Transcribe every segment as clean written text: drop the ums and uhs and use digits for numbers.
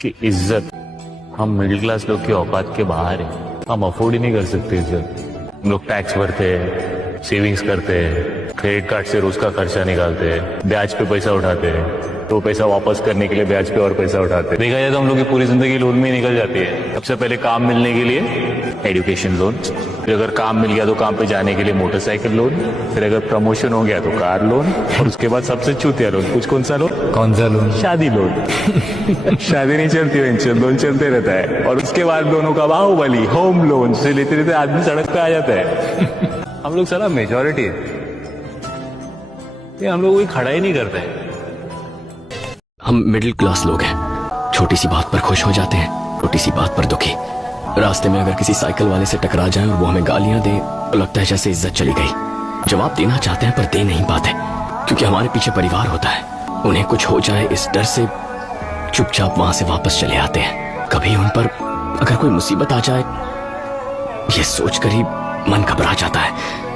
कि इज्जत हम मिडिल क्लास लोग की औकात के बाहर है। हम अफोर्ड ही नहीं कर सकते इज्जत। हम लोग टैक्स भरते हैं, सेविंग्स करते हैं, क्रेडिट कार्ड से रोज का खर्चा निकालते हैं, ब्याज पे पैसा उठाते हैं, तो पैसा वापस करने के लिए ब्याज पे और पैसा उठाते हैं। देखा जाए तो हम लोग की पूरी जिंदगी लोन में निकल जाती है। सबसे पहले काम मिलने के लिए एजुकेशन लोन, फिर अगर काम मिल गया तो काम पे जाने के लिए मोटरसाइकिल लोन, फिर अगर प्रमोशन हो गया तो कार लोन, और उसके बाद सबसे चूतिया लोन, कुछ कौन सा लोन? कौन सा लोन? शादी लोन। शादी नहीं चलती वेंचर लोन चलते रहता है, और उसके बाद दोनों का बाहुबली होम लोन से लेते लेते आदमी सड़क पे आ जाता है। हम लोग सारा मेजोरिटी है, ये हम लोग कोई खड़ा ही नहीं करते हैं। हम मिडिल क्लास लोग हैं, छोटी सी बात पर खुश हो जाते हैं, छोटी सी बात पर दुखी। रास्ते में अगर किसी साइकिल वाले से टकरा जाए और वो हमें गालियां दे तो लगता है जैसे इज्जत चली गई। जवाब देना चाहते हैं पर दे नहीं पाते, क्योंकि हमारे पीछे परिवार होता है। उन्हें कुछ हो जाए इस डर से चुपचाप वहां से वापस चले आते हैं। कभी उन पर अगर कोई मुसीबत आ जाए ये सोचकर ही मन घबरा जाता है।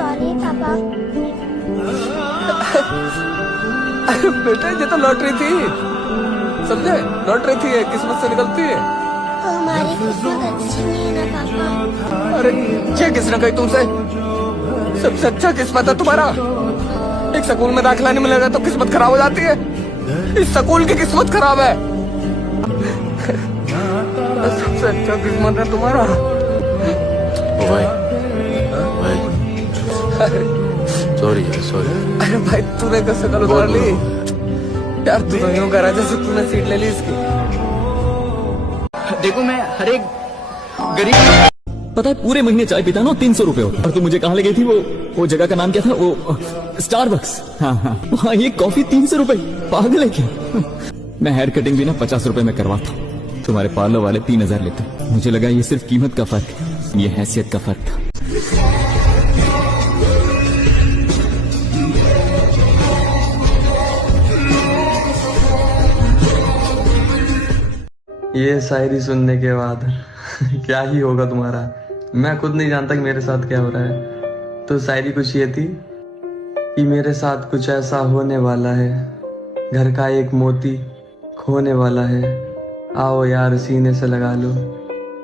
सॉरी पापा। बेटा ये तो लॉटरी थी, समझे? लॉटरी थी, किस्मत से निकलती है। हमारी किस्मत अच्छी नहीं है ना पापा। अरे ये किसने कही तुमसे? सबसे अच्छा किस्मत है तुम्हारा। एक स्कूल में दाखिला नहीं मिलेगा तो किस्मत खराब हो जाती है। इस स्कूल की किस्मत खराब है। सबसे अच्छा किस्मत है तुम्हारा। ओ भाई, सॉरी यार, सॉरी। अरे भाई तूने कैसे कल उतार ली यार? तू यूं करा जैसे तूने सीट ले ली इसकी। देखो मैं हर एक गरीब, पता है पूरे महीने चाय पीता ना 300 रुपए होता। और तू मुझे कहाँ ले गई थी? वो जगह का नाम क्या था? वो स्टारबक्स। हाँ हाँ, वहाँ ये कॉफी 300 रुपए। पागल है क्या? मैं हेयर कटिंग भी ना 50 रुपए में करवाता हूँ, तुम्हारे पार्लर वाले 3000 लेते। मुझे लगा ये सिर्फ कीमत का फर्क है, ये हैसियत का फर्क था। ये शायरी सुनने के बाद क्या ही होगा तुम्हारा, मैं खुद नहीं जानता कि मेरे साथ क्या हो रहा है। तो शायरी कुछ ये थी कि मेरे साथ कुछ ऐसा होने वाला है, घर का एक मोती खोने वाला है। आओ यार सीने से लगा लो,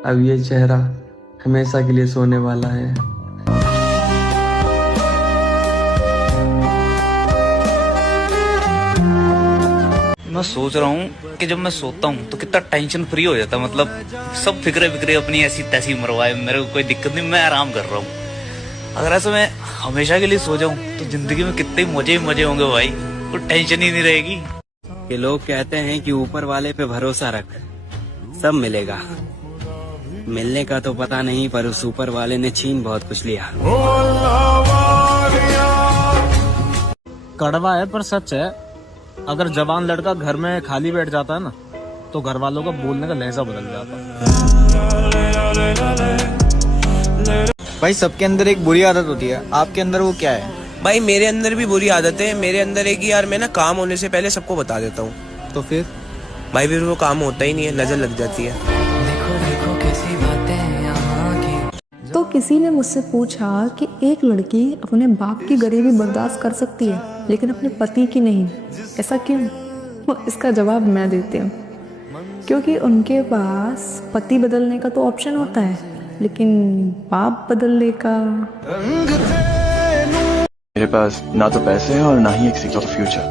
अब ये चेहरा हमेशा के लिए सोने वाला है। मैं सोच रहा हूँ कि जब मैं सोता हूँ तो कितना टेंशन फ्री हो जाता है। मतलब सब फिक्रे फिक्रे अपनी ऐसी तैसी मरवाए, मेरे को कोई दिक्कत नहीं, मैं आराम कर रहा हूँ। अगर ऐसा मैं हमेशा के लिए सो जाऊं तो जिंदगी में कितने मजे ही मजे होंगे भाई, कोई टेंशन ही नहीं रहेगी। कि लोग कहते हैं कि ऊपर वाले पे भरोसा रख, सब मिलेगा। मिलने का तो पता नहीं, पर उस ऊपर वाले ने छीन बहुत कुछ लिया। कड़वा है पर सच है। अगर जवान लड़का घर में खाली बैठ जाता है ना, तो घर वालों का बोलने का लहजा बदल जाता है। भाई सबके अंदर एक बुरी आदत होती है, आपके अंदर वो क्या है? भाई मेरे अंदर भी बुरी आदत है। मेरे अंदर एक यार, मैं ना काम होने से पहले सबको बता देता हूँ। तो फिर भाई फिर वो काम होता ही नहीं है, नजर लग जाती है। तो किसी ने मुझसे पूछा कि एक लड़की अपने बाप की गरीबी बर्दाश्त कर सकती है लेकिन अपने पति की नहीं, ऐसा क्यों? इसका जवाब मैं देती हूँ, क्योंकि उनके पास पति बदलने का तो ऑप्शन होता है, लेकिन बाप बदलने का। मेरे पास ना तो पैसे हैं और ना ही एक सिक्योर फ्यूचर।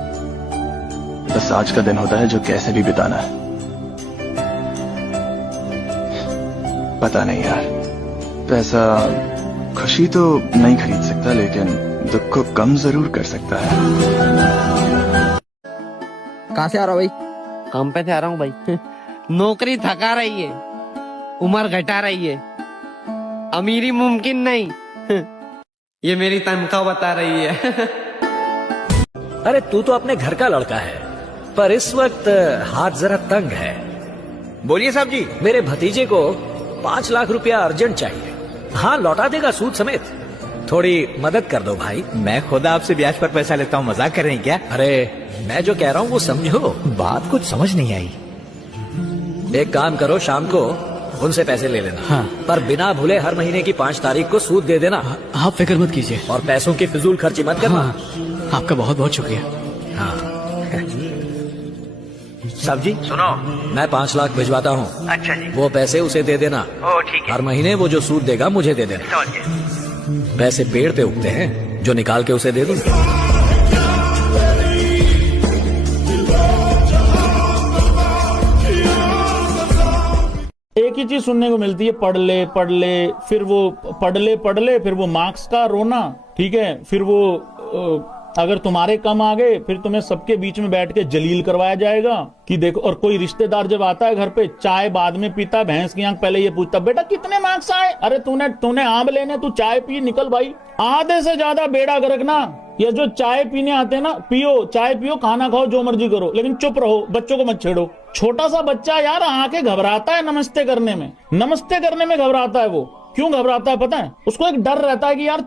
बस आज का दिन होता है जो कैसे भी बिताना है। पता नहीं यार, पैसा खुशी तो नहीं खरीद सकता, लेकिन दुख को कम जरूर कर सकता है। कहाँ से आ रहा भाई? काम पे से आ रहा हूँ भाई। नौकरी थका रही है, उम्र घटा रही है, अमीरी मुमकिन नहीं। ये मेरी तनख्वाह बता रही है। अरे तू तो अपने घर का लड़का है, पर इस वक्त हाथ जरा तंग है। बोलिए साहब जी। मेरे भतीजे को 5 लाख रुपया अर्जेंट चाहिए। हाँ, लौटा देगा सूद समेत। थोड़ी मदद कर दो भाई। मैं खुद आपसे ब्याज पर पैसा लेता हूँ, मजाक कर रहे हैं क्या? अरे मैं जो कह रहा हूँ वो समझो। बात कुछ समझ नहीं आई। एक काम करो, शाम को उनसे पैसे ले लेना। हाँ। पर बिना भूले हर महीने की 5 तारीख को सूद दे देना। आप फिक्र मत कीजिए। और पैसों की फिजूल खर्ची मत करना। हाँ, आपका बहुत बहुत शुक्रिया। हाँ। साहब जी सुनो, मैं 5 लाख भिजवाता हूँ। अच्छा जी। वो पैसे उसे दे देना। ओ ठीक है। हर महीने वो जो सूद देगा मुझे दे देना। पैसे पेड़ पे उगते हैं, जो निकाल के उसे दे दूँ। एक ही चीज सुनने को मिलती है, पढ़ ले पढ़ ले, फिर वो पढ़ ले फिर वो मार्क्स का रोना, ठीक है, फिर वो अगर तुम्हारे कम आ गए फिर तुम्हें सबके बीच में बैठ के जलील करवाया जाएगा कि देखो। और कोई रिश्तेदार जब आता है घर पे, चाय बाद में पीता, भैंस की आंख पहले ये पूछता, बेटा कितने मार्क्स आए? अरे तूने आम लेने, तू चाय पी, निकल भाई। आधे से ज्यादा बेड़ा गर्क ना, ये जो चाय पीने आते हैं ना, पियो चाय पियो, खाना खाओ, जो मर्जी करो, लेकिन चुप रहो, बच्चों को मत छेड़ो। छोटा सा बच्चा यार आके घबराता है नमस्ते करने में, घबराता है। वो क्यों घबराता है पता है? उसको एक डर रहता है कि यार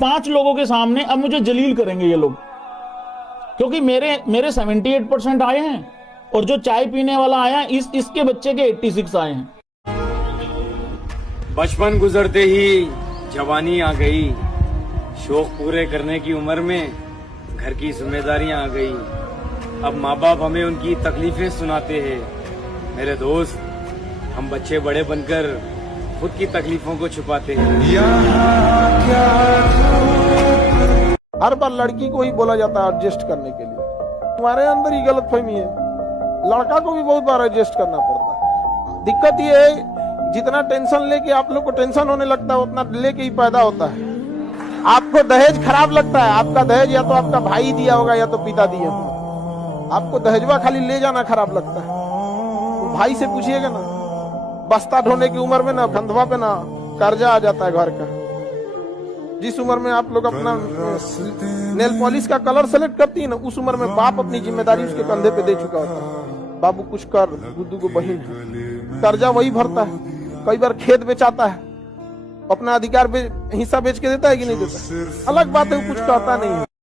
5 लोगों के सामने अब मुझे जलील करेंगे ये लोग, क्योंकि मेरे 78% आए हैं और जो चाय पीने वाला आया इसके बच्चे के 86 आए हैं। बचपन गुजरते ही जवानी आ गई, शौक पूरे करने की उम्र में घर की जिम्मेदारियां आ गई। अब माँ बाप हमें उनकी तकलीफें सुनाते हैं। मेरे दोस्त, हम बच्चे बड़े बनकर खुद की तकलीफों को छुपाते हैं। हर बार लड़की को ही बोला जाता है एडजस्ट करने के लिए। तुम्हारे अंदर ही गलतफहमी है, लड़का को भी बहुत बार एडजस्ट करना पड़ता है। दिक्कत ये है, जितना टेंशन लेके आप लोग को टेंशन होने लगता है, उतना लेके ही पैदा होता है। आपको दहेज खराब लगता है, आपका दहेज या तो आपका भाई दिया होगा या तो पिता दिए होगा। आपको दहेजवा खाली ले जाना खराब लगता है, तो भाई से पूछिएगा ना। बस्ता ढोने की उम्र में ना कंधवा पे ना कर्जा आ जाता है घर का। जिस उम्र में आप लोग अपना नेल पॉलिश का कलर सेलेक्ट करती है ना, उस उम्र में बाप अपनी जिम्मेदारी उसके कंधे पे दे चुका होता है। बाबू कुछ कर, गुड्डू को बहिन, कर्जा वही भरता है। कई बार खेत बेचाता है, अपना अधिकार हिस्सा बेच के देता है कि नहीं देता? अलग बात है, वो कुछ कहता नहीं है।